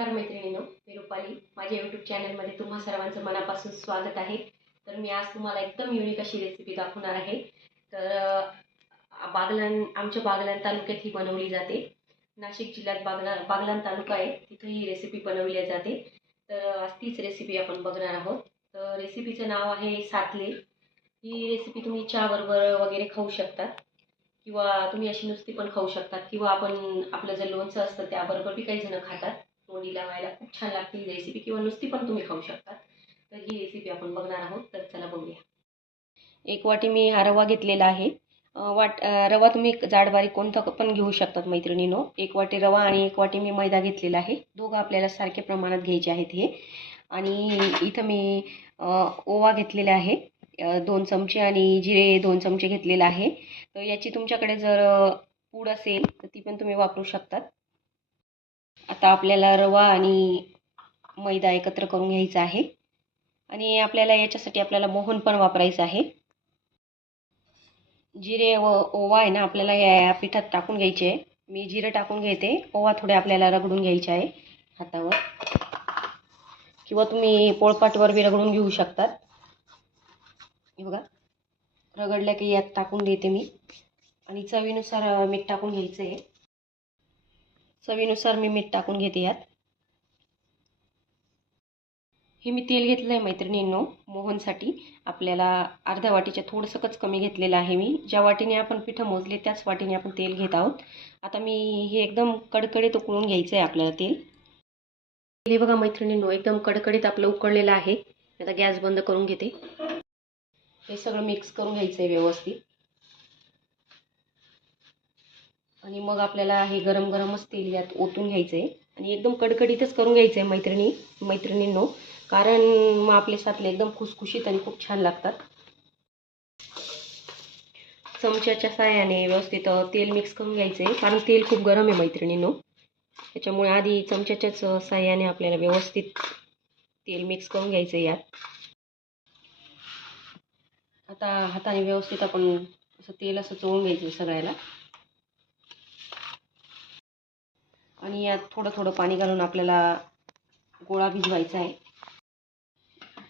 नमस्कार मैत्रिणींनो मी रुपाली. माझ्या यूट्यूब चॅनलमध्ये तुम्हा सर्वांचं मनापासून स्वागत आहे. तर मी आज तुम्हाला एकदम युनिक अशी रेसिपी दाखवणार आहे. तर बागलान आमच्या बागलान तालुक्यात ही बनवली जाते. नाशिक जिल्ह्यात बागला बागलान तालुका आहे. तिथं ही रेसिपी बनवली जाते. तर आज तीच रेसिपी आपण बघणार आहोत. तर रेसिपीचं नाव आहे सातले. ही रेसिपी तुम्ही चहाबरोबर वगैरे खाऊ शकता किंवा तुम्ही अशी नुसती पण खाऊ शकतात. किंवा आपण आपलं जर लोणचं असतं त्याबरोबर बी काही जण खातात. तोंडी लावायला खूप छान लागते ही रेसिपी किंवा नुसती पण तुम्ही खाऊ शकतात. तर ही रेसिपी आपण बघणार आहोत तर चला बघूया. एक वाटी मी हा रवा घेतलेला आहे. वाट रवा तुम्ही जाड बारीक कोणता पण घेऊ शकतात मैत्रिणीनो. एक वाटी रवा आणि एक वाटी मी मैदा घेतलेला आहे. दोघं आपल्याला सारख्या प्रमाणात घ्यायचे आहेत हे. आणि इथं मी ओवा घेतलेला आहे. दोन चमचे आणि जिरे दोन चमचे घेतलेला आहे. तर याची तुमच्याकडे जर पूड असेल तर ती पण तुम्ही वापरू शकतात. आता आपल्याला रवा आणि मैदा एकत्र करून घ्यायचा आहे. आणि आपल्याला याच्यासाठी आपल्याला मोहन पण वापरायचं आहे. जिरे व ओवा आहे ना आपल्याला या पिठात टाकून घ्यायचे आहे. मी जिरं टाकून घेते. ओवा थोडे आपल्याला रगडून घ्यायचे आहे हातावर. किंवा तुम्ही पोळपाटवर बी रगडून घेऊ शकतात. हे बघा रगडल्या की यात टाकून देते मी. आणि चवीनुसार मीठ टाकून घ्यायचं आहे. चवीनुसार मी मीठ टाकून घेते यात. हे मी तेल घेतलं आहे मैत्रिणींनो मोहनसाठी. आपल्याला अर्ध्या वाटीच्या थोडंसंच कमी घेतलेलं आहे मी. ज्या वाटीने आपण पिठं मोजले त्याच वाटीने आपण तेल घेत आहोत. आता मी हे एकदम कडकडीत उकळून घ्यायचं आहे आपल्याला तेल. हे बघा मैत्रिणींनो एकदम कडकडीत आपलं उकळलेलं आहे. आता गॅस बंद करून घेते. हे सगळं मिक्स करून घ्यायचं आहे व्यवस्थित. आणि मग आपल्याला हे गरम गरमच तेल यात ओतून घ्यायचं आहे आणि एकदम कडकडीतच करून घ्यायचं आहे मैत्रिणी मैत्रिणींनो. कारण मग आपले सातले एकदम खुसखुशीत आणि खूप छान लागतात. चमच्याच्या साह्याने व्यवस्थित तेल मिक्स करून घ्यायचं आहे कारण तेल खूप गरम आहे मैत्रिणींनो. त्याच्यामुळे आधी चमच्याच्याच साह्याने आपल्याला व्यवस्थित तेल मिक्स करून घ्यायचं आहे यात. आता हाताने व्यवस्थित आपण असं तेल असं चोळून घ्यायचं सगळ्याला. आणि यात थोडं थोडं पाणी घालून आपल्याला गोळा भिजवायचा आहे.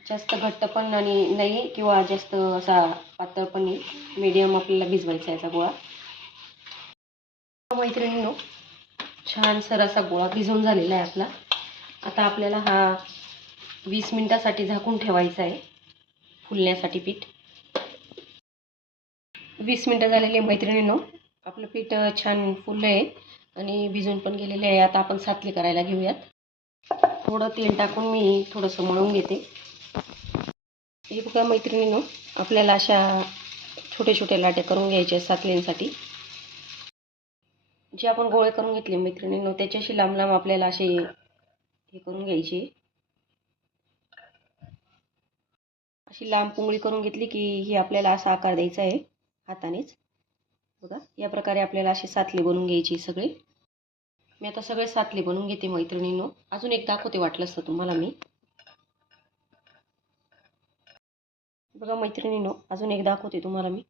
जास्त घट्ट पण आणि नाही किंवा जास्त असा पातळ पण नाही. मीडियम आपल्याला भिजवायचा आहे याचा गोळा. हो, मैत्रिणींनो छान सर असा गोळा भिजवून झालेला आहे आपला. आता आपल्याला हा वीस मिनटासाठी झाकून ठेवायचा आहे. फुलण्यासाठी पीठ. वीस मिनटं झालेली मैत्रिणींनो. आपलं पीठ छान फुललं आहे आणि भिजून पण गेलेले आहे. आता आपण सातली करायला घेऊयात. थोडं तेल टाकून मी थोडंसं मळून घेते. हे बघा मैत्रिणीनं आपल्याला अशा छोटे छोटे लाटे करून घ्यायच्या आहेत सातलींसाठी जे आपण गोळे करून घेतले मैत्रिणींनो त्याच्याशी लांब लांब आपल्याला असे हे करून घ्यायचे. अशी लांब पुंगळी करून घेतली की ही आपल्याला असा आकार द्यायचा आहे हातानेच. बघा या प्रकारे आपल्याला अशी सातली बनवून घ्यायची सगळे. मी आता सगळे सातले बनवून घेते मैत्रिणींनो. अजून एक दाखवते वाटलं असतं तुम्हाला मी. बघा मैत्रिणींनो अजून एक दाखवते तुम्हाला मी.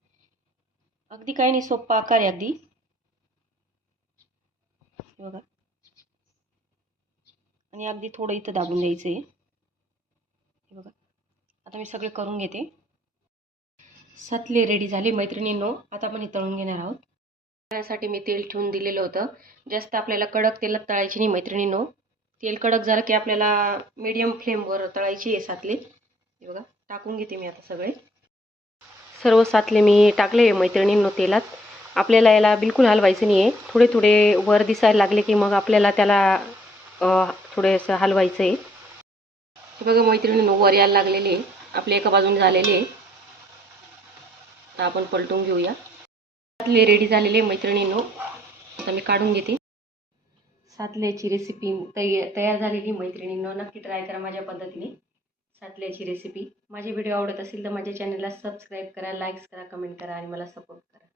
अगदी काही नाही सोप्पा आकार आहे अगदी. बघा. आणि अगदी थोडं इथं दाबून द्यायचं आहे हे बघा. आता मी सगळे करून घेते. सातले रेडी झाले मैत्रिणींनो. आता आपण हे तळून घेणार आहोत. तळण्यासाठी मी तेल ठेवून दिलेलं होतं. जास्त आपल्याला कडक तेलात तळायची नाही मैत्रिणींनो. तेल कडक झालं की आपल्याला मीडियम फ्लेमवर तळायची आहे सातले. हे बघा टाकून घेते मी आता सगळे. सर्व सातले मी टाकले आहे मैत्रिणींनो तेलात. आपल्याला याला बिलकुल हलवायचं नाही आहे थोडे थोडे वर दिसायला लागले की मग आपल्याला त्याला थोडे असं हलवायचं आहे. हे बघा मैत्रिणींनो वर यायला लागलेले आहे. आपले एका बाजूने झालेले आहे. आपण पलटून घेऊया. सातले रेडी झालेले मैत्रिणींनो. आता मी काढून घेते. सातल्याची रेसिपी तय तयार झालेली मैत्रिणींनो. नक्की ट्राय करा माझ्या पद्धतीने. सातल्याची रेसिपी माझे व्हिडिओ आवडत असेल तर माझ्या चॅनलला सबस्क्राईब करा लाईक्स करा कमेंट करा आणि मला सपोर्ट करा.